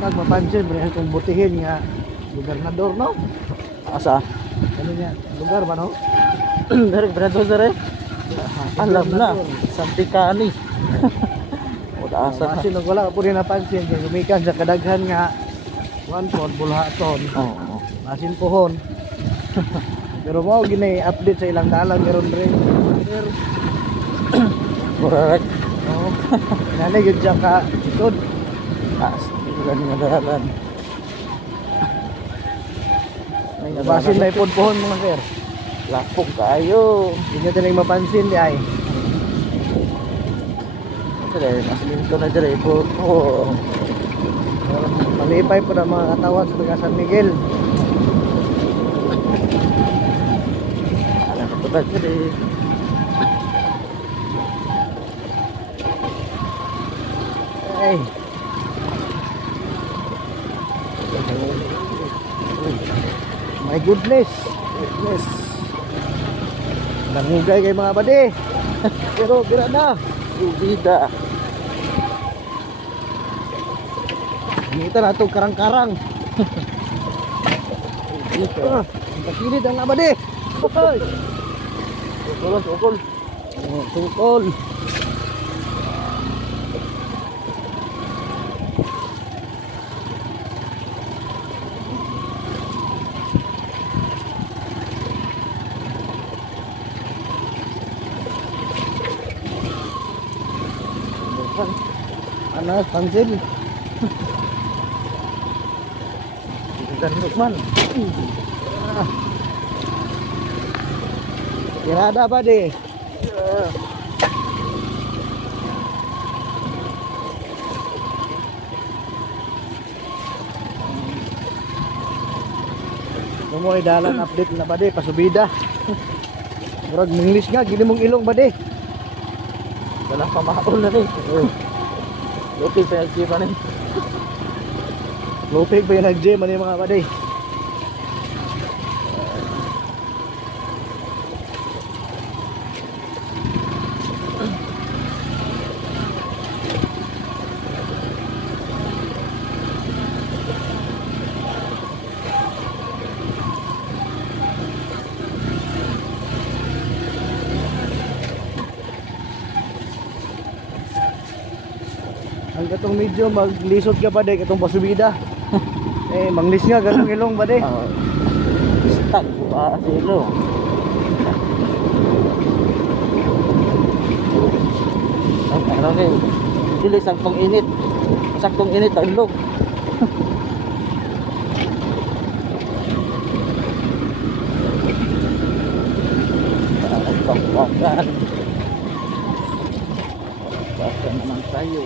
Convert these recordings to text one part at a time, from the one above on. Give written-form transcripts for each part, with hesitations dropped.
Nagmapansin mo kung butihin nga gobernador, no? Asa? Ano niya? Lugar ba, no? Dari gobernador dari. Alam na, Santikani. Wala asa na. Masin nung wala po rin napansin kaya gumikan sa kadaghan nga one pon, bulhaton. Oo. Masin pohon. Pero mo gina-update sa ilang dalan meron rin. Correct. Oo. Nanay yun siya ka ikod. Ilan nga dalan. Masin na ipon pohon mga sir. Lapog kayo. Hindi nyo talang mapansin di ay. Dire, mas minto na dire po. Oh. Malipay po na mga katawan sa taga San Miguel. Alam ko ba dire. Ay. My goodness. Goodness. Nangugay kay mga bade. Pero bira na. Subida. Kita na itong karang-karang. Ang takilid ang abade. Sukol, sukol. Sukol. Ano, pansin? Dan Lukman. Tirada ba di? Mo dalan update na ba di pasubida. Murag English nga gini mong ilong ba di? Wala pa maon na rin. Lupig pa yung pa rin. Lupig pa yung nag-gym ano yung mga baday. Ang katong medyo maglisod ka ba day katong pasubida. Manglis nga ganung ilong ba day. Stuck pa sa ilong. Ano kayo? Dili saktong init. Saktong init ang ilong. Pagpakan. Pagpakan naman tayo.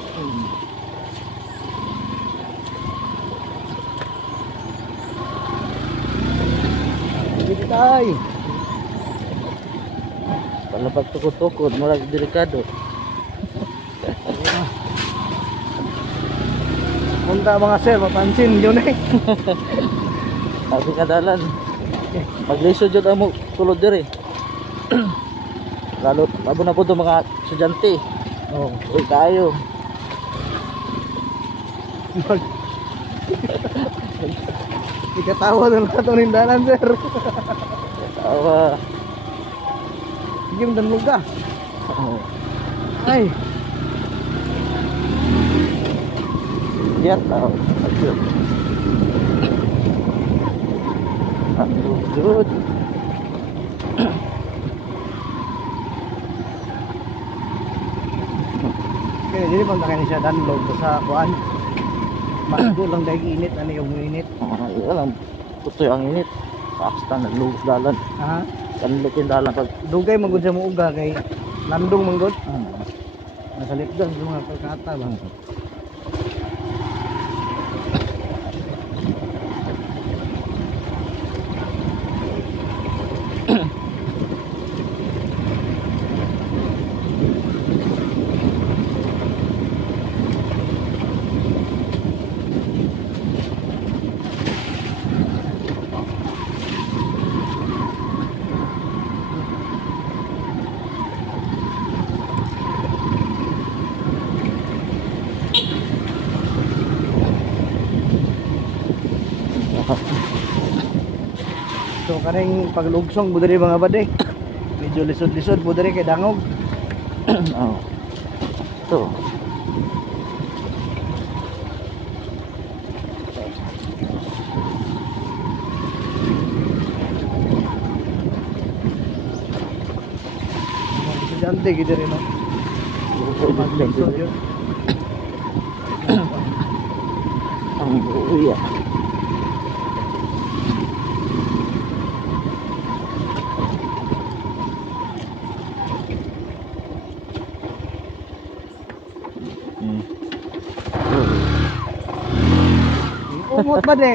Dito tayo. Palapag tukod-tukod, murag delikado. Punta mga sir, mapansin yun eh. Sabi ka dalan. Paglisod yun ang tulod diri. Lalo na po itong mga estudyante. Oh. Uy tayo. Ikatawa na lang itong nindalan sir. Tawa. Sige magdanlog ka. Oh. Ay. Lihat tau. Aduh, dude. Kaya jadi pang takin siya danlog sa kuan. Magdo lang dahil init ano yung init. Iya lang. Putoy ang init. Basta nalugos dalan. Ha? Kanlukin dalan pag Dugay magud sa muuga kay landong manggod. Nasa lipdan sa mga pagkata bang. kaning paglugsong mo diri mga bade. Medyo lisod-lisod mo diri kay dangog. Oh. Ito. Mga estudyante gid diri no. Maglisod yun. Ang buya. Umot bade.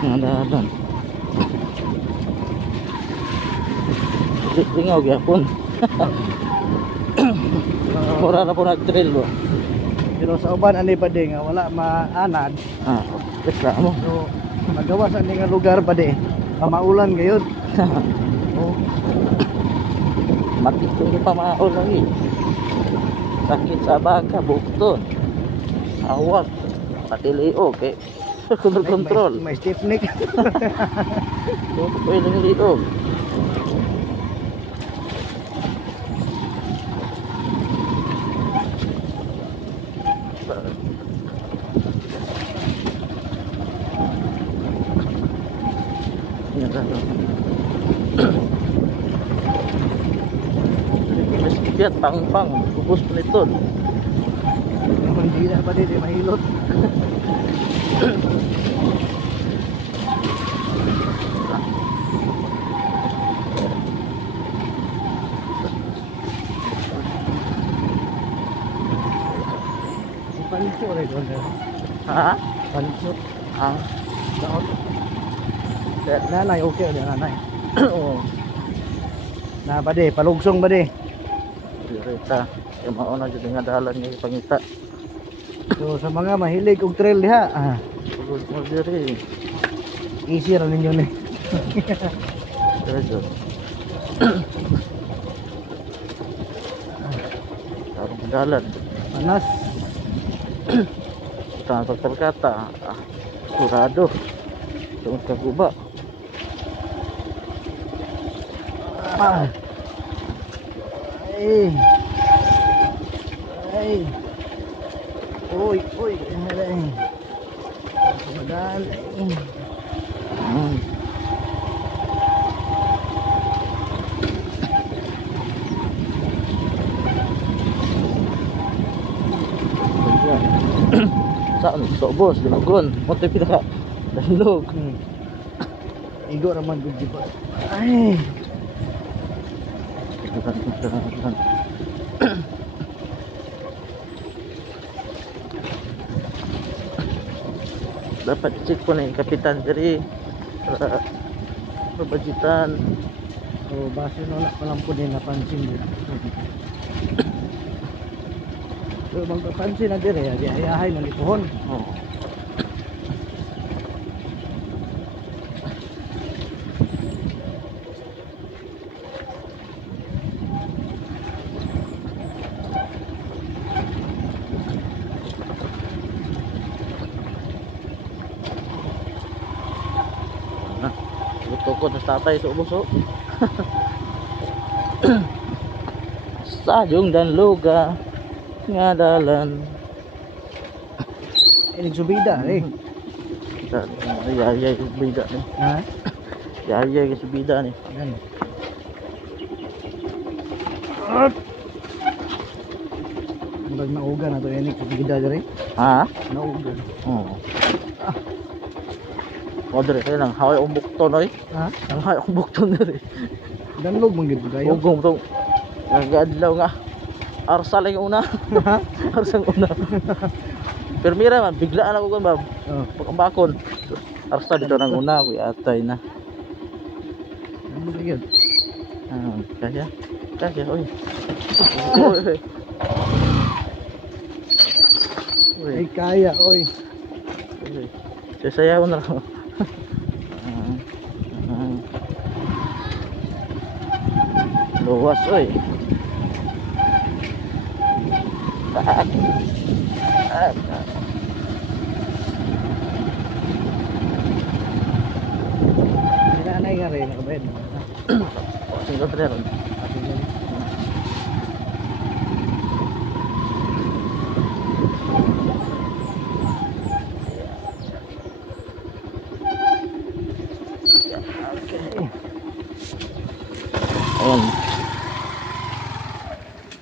Nadadan. Lingaw gyapon. Mura na po nag-trail ba? Pero sa uban ani bade nga wala maanad. Ah, extra mo. So magawa sa nga lugar bade. Pamaulan gayud. Oh, Mati ko pa maol lagi. Sakit sa baka, bukton. Awak, pati liog eh. Kontrol. may stiff neck. Pwede lang liog. Yan lang. Mas pang-pang, ubos pa nito. Hindi na bade di mahilot. Si Pancho rin doon. Ha? Pancho. Ah, Daot. Nanay, okay ulit nanay. oo. Na bade, palugsong bade. Direta. Yung mauna dyan nga dahalan nga ipangita. So sa mga mahilig og trail diha, Pagod mo diri. easy ra ninyo ni. Diretso. Tarong dalan. Panas. Tangan pagkalkata. Surado. Tungkol ka guba. Ah. Ay. Ay. Uy, uy, ay. Madali. Hmm. Saan? Sobos, dinugon. Motoy pinaka. Dalog. Igo raman gud di ba? Ay. Dapat check ko na yung kapitan diri para pabajitan. So base no wala pa lang po din napansin din. So bang papansin na dire, ayahay na lipuhon. Oh. Luto ko sa tatay ito buso. Sayong dan luga nga dalan. Inig subida eh. Yayay subida ni. Ha? Yayay subida ni. Yan. Bag nauga na to inig subida dire. Ha? Nauga. Oo. O dire kaya lang haway umbok to noy. Ha? Ang haway umbok to dire. Danlog man gid kayo. Ugong to. Nagadlaw nga. Arsal ang una. Arsal ang una. Pero mira man biglaan ako kon ba. Oh. Pagkambakon. Arsal dito nang una kuya atay na. Danlog gid. Kaya. Kaya oy. Ay kaya oy. Sayaw na lang. Luwas oy. rin, nakabayad na. Single trail. Okay. Ayan.